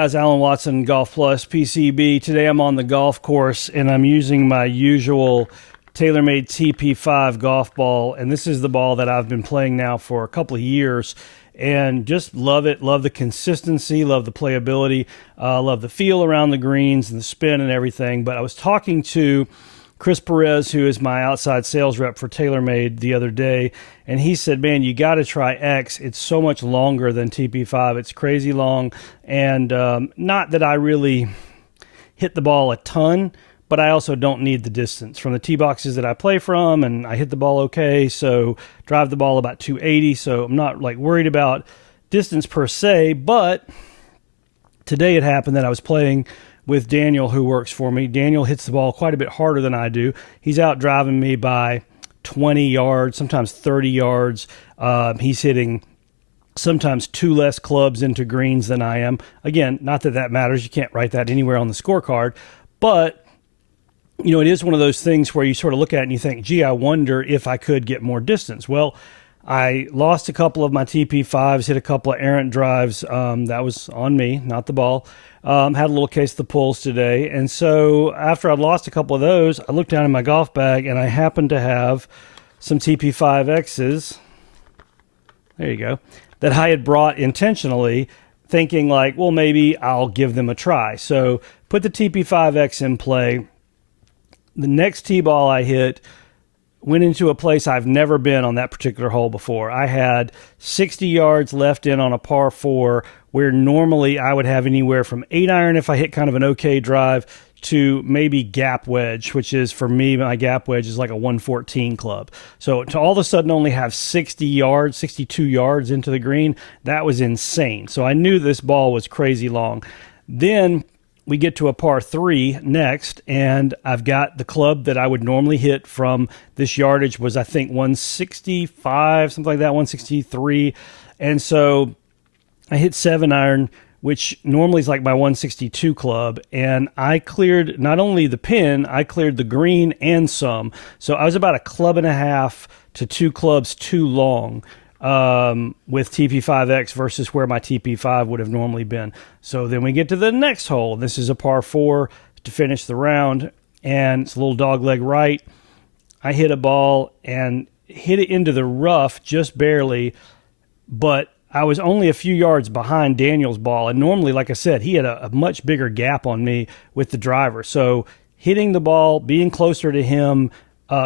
Guys, Alan Watson, Golf Plus PCB. Today I'm on the golf course and I'm using my usual TaylorMade TP5 golf ball, and this is the ball that I've been playing now for a couple of years and just love it. Love the consistency, love the playability, love the feel around the greens and the spin and everything. But I was talking to Chris Perez, who is my outside sales rep for TaylorMade, the other day, and he said, man, you got to try X. It's so much longer than TP5. It's crazy long, and not that I really hit the ball a ton, but I also don't need the distance from the tee boxes that I play from, and I hit the ball okay, so drive the ball about 280, so I'm not like worried about distance per se. But today it happened that I was playing with Daniel, who works for me. Daniel hits the ball quite a bit harder than I do. He's out driving me by 20 yards, sometimes 30 yards. He's hitting sometimes 2 less clubs into greens than I am. Again, not that that matters. You can't write that anywhere on the scorecard. But, you know, it is one of those things where you sort of look at it and you think, gee, I wonder if I could get more distance. Well, I lost a couple of my TP5s, hit a couple of errant drives. That was on me, not the ball. Had a little case of the pulls today. And so after I'd lost a couple of those, I looked down in my golf bag and I happened to have some TP5Xs. There you go. That I had brought intentionally, thinking like, well, maybe I'll give them a try. So put the TP5X in play. The next tee ball I hit went into a place I've never been on that particular hole before. I had 60 yards left in on a par 4, where normally I would have anywhere from 8 iron if I hit kind of an okay drive to maybe gap wedge, which is, for me, my gap wedge is like a 114 club. So to all of a sudden only have 60 yards, 62 yards into the green, that was insane. So I knew this ball was crazy long. Then we get to a par 3 next, and I've got the club that I would normally hit from this yardage was, I think, 165, something like that, 163. And so I hit 7 iron, which normally is like my 162 club, and I cleared not only the pin, I cleared the green and some. So I was about a club and a half to 2 clubs too long with TP5X versus where my TP5 would have normally been. So then we get to the next hole. This is a par 4 to finish the round, and it's a little dog leg right. I hit a ball and hit it into the rough just barely, but I was only a few yards behind Daniel's ball. And normally, like I said, he had a much bigger gap on me with the driver. So hitting the ball, being closer to him,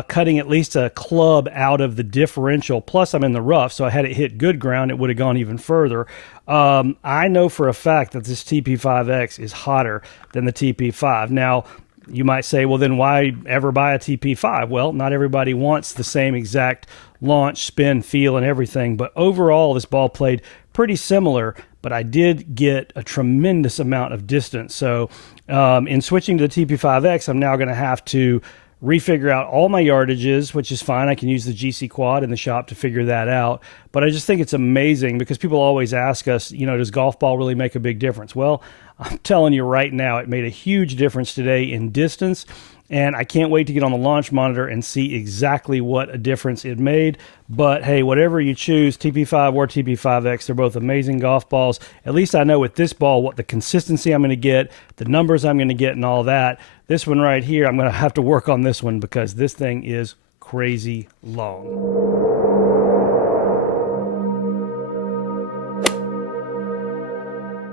cutting at least a club out of the differential, plus I'm in the rough, so I had it hit good ground, it would have gone even further. I know for a fact that this TP5X is hotter than the TP5. Now, you might say, well, then why ever buy a TP5? Well, not everybody wants the same exact launch, spin, feel, and everything, but overall, this ball played pretty similar, but I did get a tremendous amount of distance. So in switching to the TP5X, I'm now going to have to refigure out all my yardages, which is fine. I can use the GC quad in the shop to figure that out. But I just think it's amazing because people always ask us, you know, does golf ball really make a big difference? Well, I'm telling you right now, it made a huge difference today in distance. And I can't wait to get on the launch monitor and see exactly what a difference it made. But hey, whatever you choose, TP5 or TP5X, they're both amazing golf balls. At least I know with this ball what the consistency I'm going to get, the numbers I'm going to get, and all that. This one right here, I'm going to have to work on this one because this thing is crazy long.